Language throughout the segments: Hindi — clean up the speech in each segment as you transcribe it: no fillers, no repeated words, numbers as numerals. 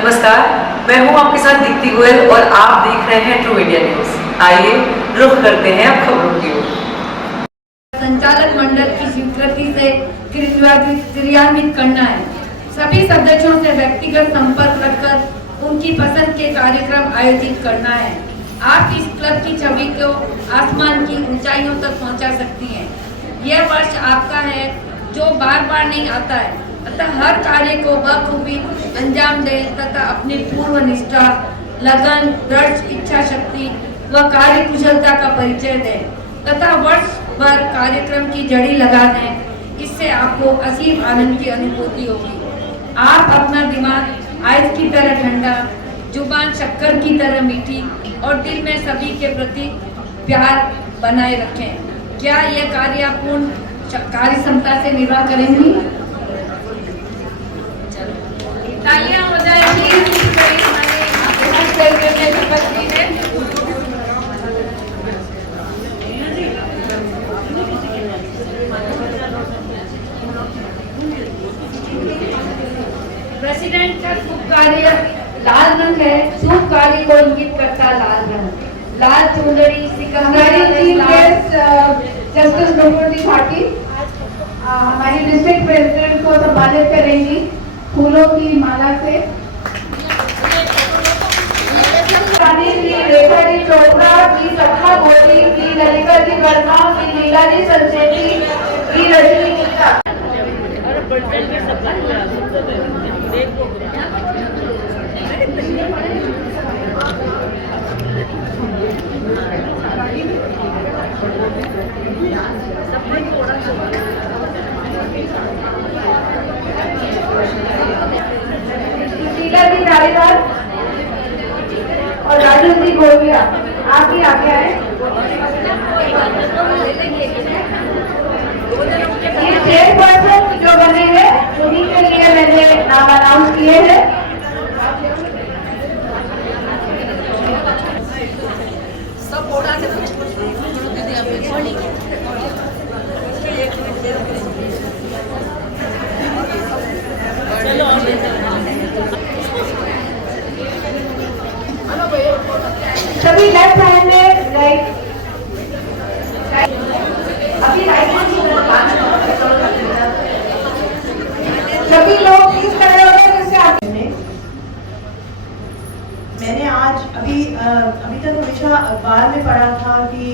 नमस्कार, मैं हूं आपके साथ दीप्ति गोयल और आप देख रहे हैं ट्रू इंडिया न्यूज। आइए रुख करते हैं अब खबरों की ओर। संचालक मंडल की स्वीकृति से क्रियान्वित करना है। सभी सदस्यों से व्यक्तिगत संपर्क रखकर उनकी पसंद के कार्यक्रम आयोजित करना है। आप इस क्लब की छवि को आसमान की ऊंचाइयों तक पहुंचा सकती हैं। यह वर्ष आपका है जो बार बार नहीं आता है, अतः हर कार्य को बखूबी अंजाम दें तथा अपनी पूर्व निष्ठा, लगन, दृढ़ इच्छा शक्ति व कार्य कुशलता का परिचय दें तथा वर्ष भर कार्यक्रम की जड़ी लगा दें। इससे आपको असीम आनंद की अनुभूति होगी। आप अपना दिमाग आइस की तरह ठंडा, जुबान शक्कर की तरह मीठी और दिल में सभी के प्रति प्यार बनाए रखें। क्या यह कार्य आप पूर्ण कार्य क्षमता से निर्वाह करेंगी? तालियां हो जाएंगी। प्रेसिडेंट का शुभ कार्य लाल रंग है। शुभ कार्य को इंगित करता लाल रंग। लाल चुनरी जस्टिस द्रौपदी घाटी हमारी डिस्ट्रिक्ट प्रेसिडेंट को सम्मानित करेंगी फूलों की माला से। रेखा जी चोपड़ा की सखा गोटी की ललिता जी वर्मा की लीला जी संचेती की रजनी गुप्ता। शीला जी धारीवाल और राजू जी गोविया आप ही आगे आए। ये चेयरपर्सन जो बने हैं उन्हीं के लिए मैंने नाम अनाउंस किए हैं। सभी लेफ्ट हैंड में राइट अभी राइट सभी लोग प्लीज खड़े हो गए जैसे आप। मैंने आज अभी तक हमेशा अखबार में पढ़ा था कि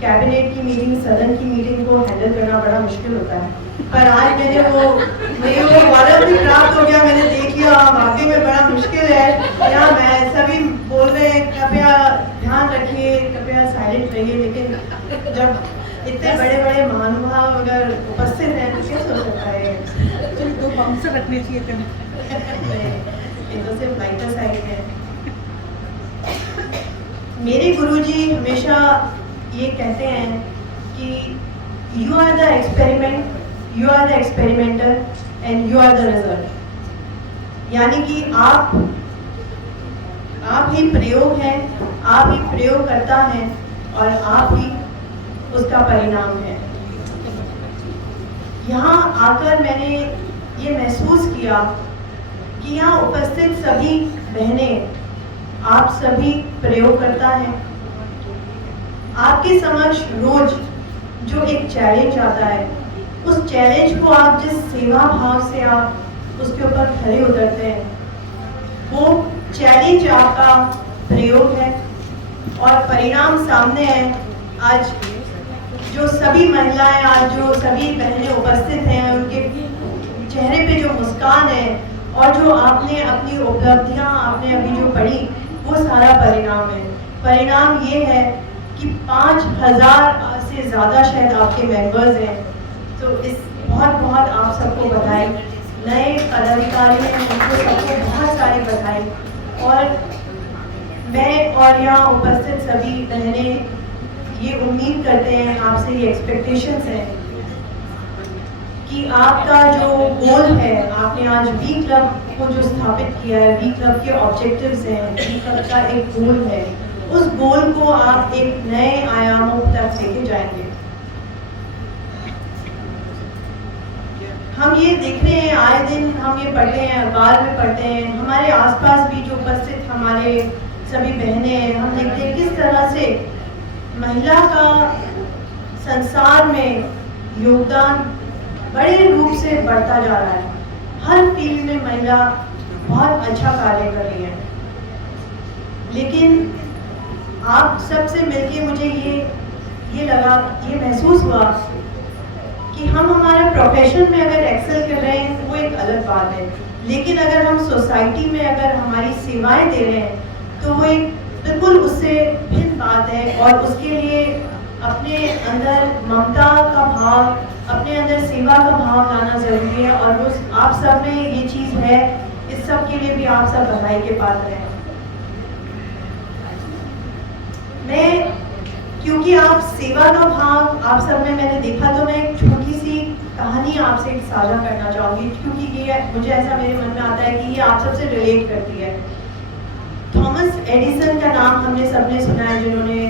कैबिनेट की मीटिंग, सदन की मीटिंग को हैंडल करना बड़ा मुश्किल होता है, पर आज मुझे वो गौरव भी प्राप्त हो गया। मैंने देख लिया वाकई में बड़ा मुश्किल है। यहाँ मैं सभी बोल रहे हैं कृपया ध्यान रखिए, कृपया साइलेंट रहिए, लेकिन जब इतने बड़े बड़े महानुभाव अगर उपस्थित हैं तो कैसे हो सकता है? तो बाउंसर रखने चाहिए थे। तो सिर्फ लाइटर साइड है। मेरे गुरुजी हमेशा ये कहते हैं कि you are the experiment, you are the experimenter and you are the result. यानी कि आप ही प्रयोग हैं, आप ही प्रयोग करता है और आप ही उसका परिणाम है। यहाँ आकर मैंने ये महसूस किया कि यहाँ उपस्थित सभी बहनें, आप सभी प्रयोग करता है। आपके समक्ष रोज जो एक चैलेंज आता है, उस चैलेंज को आप जिस सेवा भाव से आप उसके ऊपर खड़े उतरते हैं, वो चैलेंज आपका प्रयोग है और परिणाम सामने है। आज जो सभी महिलाएं, आज जो सभी बहनें उपस्थित हैं, उनके चेहरे पे जो मुस्कान है और जो आपने अपनी उपलब्धियां आपने अभी जो पढ़ी, वो सारा परिणाम है। परिणाम ये है कि 5000 से ज़्यादा शायद आपके मेंबर्स हैं। तो इस बहुत आप सबको बधाई। नए पदाधिकारी हैं, उनको सबको बहुत सारी बधाई। और मैं और यहाँ उपस्थित सभी बहनें ये उम्मीद करते हैं, आपसे ये एक्सपेक्टेशंस हैं कि आपका जो गोल है, आपने आज वी क्लब को जो स्थापित किया है, वी क्लब के ऑब्जेक्टिव्स हैं, वी क्लब का एक गोल है, उस गोल को आप एक नए आयामों तक लेके जाएंगे। हम ये देख रहे हैं, आए दिन हम ये पढ़ते हैं, अखबार में पढ़ते हैं, हमारे आसपास भी जो उपस्थित हमारे सभी बहनें हैं, हम देखते हैं किस तरह से महिला का संसार में योगदान बड़े रूप से बढ़ता जा रहा है। हर फील्ड में महिला बहुत अच्छा कार्य कर रही है। लेकिन आप सबसे मिलके मुझे ये लगा, ये महसूस हुआ कि हम हमारे प्रोफेशन में अगर एक्सेल कर रहे हैं तो वो एक अलग बात है, लेकिन अगर हम सोसाइटी में अगर हमारी सेवाएं दे रहे हैं तो वो एक बिल्कुल उससे भिन्न बात है। और उसके लिए अपने अंदर ममता का भाव, अपने अंदर सेवा का भाव लाना जरूरी है। और वो आप सब में ये चीज़ है, इस सब के लिए भी आप सब बधाई के पात्र हैं। मैं क्योंकि आप सेवा का भाव आप सब में मैंने देखा, तो मैं एक छोटी सी कहानी आपसे साझा करना चाहूँगी, क्योंकि ये मुझे ऐसा मेरे मन में आता है कि ये आप सबसे रिलेट करती है। थॉमस एडिसन का नाम हमने सबने सुना है, जिन्होंने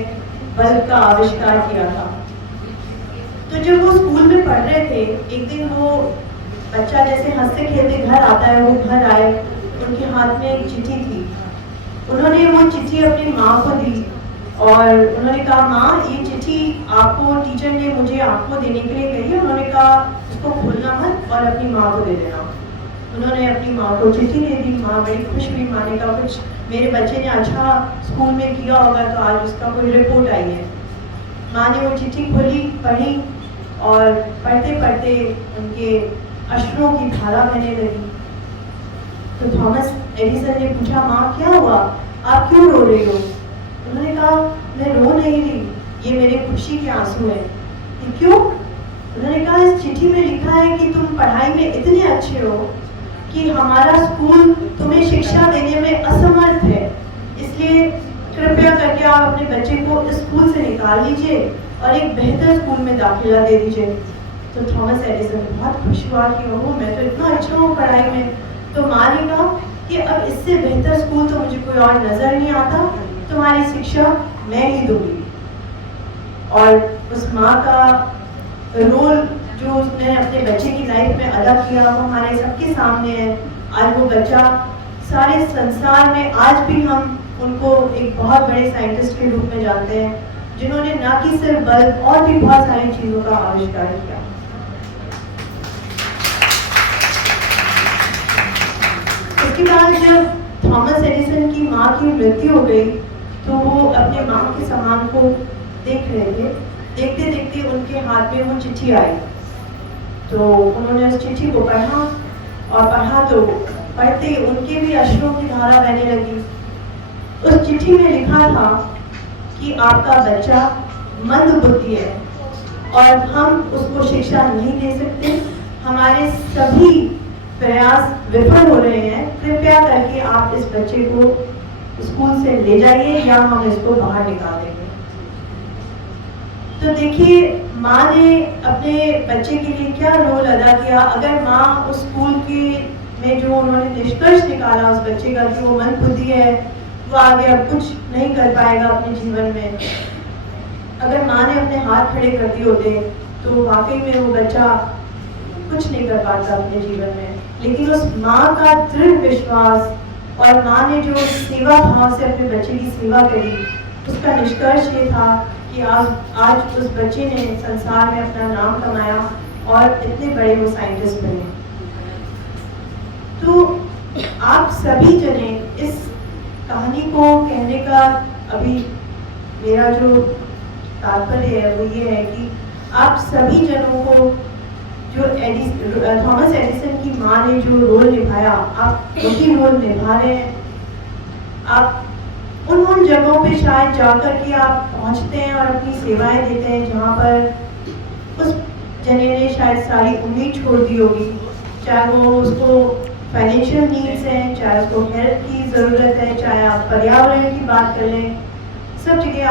बल्ब का आविष्कार किया था। तो जब वो स्कूल में पढ़ रहे थे, एक दिन वो बच्चा जैसे हंसते खेलते घर आता है, वो घर आए, उनके हाथ में एक चिट्ठी थी। उन्होंने वो चिट्ठी अपनी माँ को दी और उन्होंने कहा, माँ ये चिट्ठी आपको टीचर ने मुझे आपको देने के लिए कही है। उन्होंने कहा इसको खोलना मत और अपनी माँ को दे देना। उन्होंने अपनी माँ को चिट्ठी दे दी। माँ बड़ी खुश हुई, माँ ने कहा कुछ मेरे बच्चे ने अच्छा स्कूल में किया होगा, तो आज उसका कोई रिपोर्ट आई है। माँ ने वो चिट्ठी खोली, पढ़ी और पढ़ते पढ़ते उनके अश्रुओं की धारा बहने लगी। तो थॉमस एडिसन ने पूछा, माँ क्या हुआ, आप क्यों रो रही हो? उन्होंने कहा, मैं रो नहीं रही, ये मेरे खुशी के आंसू हैं। क्यों? उन्होंने कहा, इस चिट्ठी में लिखा है कि तुम पढ़ाई में इतने अच्छे हो कि हमारा स्कूल तुम्हें शिक्षा देने में असमर्थ है, इसलिए कृपया करके आप अपने बच्चे को इस स्कूल से निकाल लीजिए और एक बेहतर स्कूल में दाखिला दे दीजिए। तो थॉमस एडिसन बहुत खुश हुआ कि ओह, मैं तो इतना अच्छा हूँ पढ़ाई में। तो माँ ने कहा कि अब इससे बेहतर स्कूल तो मुझे कोई और नजर नहीं आता, तुम्हारी शिक्षा मैं ही दूंगी। और उस माँ का रोल जो उसने अपने बच्चे की लाइफ में अदा किया, वो हमारे सबके सामने है। आज वो बच्चा सारे संसार में, आज भी हम उनको एक बहुत बड़े साइंटिस्ट के रूप में जानते हैं, जिन्होंने न कि सिर्फ बल्ब और भी बहुत सारी चीजों का आविष्कार किया। उसके बाद जब थॉमस एडिसन की माँ की मृत्यु हो गई, तो वो अपने माँ के सामान को देख रहे थे। देखते देखते उनके हाथ में वो चिट्ठी आई, तो उन्होंने उस चिट्ठी को पढ़ा और पढ़ा तो पढ़ते उनके भी अश्रुओं की धारा बहने लगी। उस चिट्ठी में लिखा था कि आपका बच्चा मंद बुद्धि है और हम उसको शिक्षा नहीं दे सकते, हमारे सभी प्रयास विफल हो रहे हैं, कृपया करके आप इस बच्चे को स्कूल से ले जाइए या हम इसको बाहर निकाल देंगे। तो देखिए, माँ ने अपने बच्चे के लिए क्या रोल अदा किया। अगर माँ उस स्कूल के में जो उन्होंने निष्कर्ष निकाला उस बच्चे का कि वो मंद बुद्धि है, वो आगे अब कुछ नहीं कर पाएगा अपने जीवन में, अगर माँ ने अपने हाथ खड़े कर दिए होते तो वाकई में वो बच्चा कुछ नहीं कर पाता अपने जीवन में। लेकिन उस माँ का दृढ़ विश्वास और माँ ने जो सेवा भाव से अपने बच्चे की सेवा करी, उसका निष्कर्ष ये था कि आज उस बच्चे ने संसार में अपना नाम कमाया और इतने बड़े वो साइंटिस्ट बने। तो आप सभी जने इस कहानी को कहने का अभी मेरा जो तात्पर्य है वो ये है कि आप सभी जनों को जो थॉमस एडिसन की माँ ने जो रोल निभाया, आप वही रोल निभा रहे हैं। आप उन जगहों पे शायद जाकर के आप पहुंचते हैं और अपनी सेवाएं देते हैं जहाँ पर उस जने ने शायद सारी उम्मीद छोड़ दी होगी, चाहे वो उसको फाइनेंशियल नीड्स हैं, चाहे उसको हेल्थ की ज़रूरत है, चाहे आप पर्यावरण की बात कर लें, सब जगह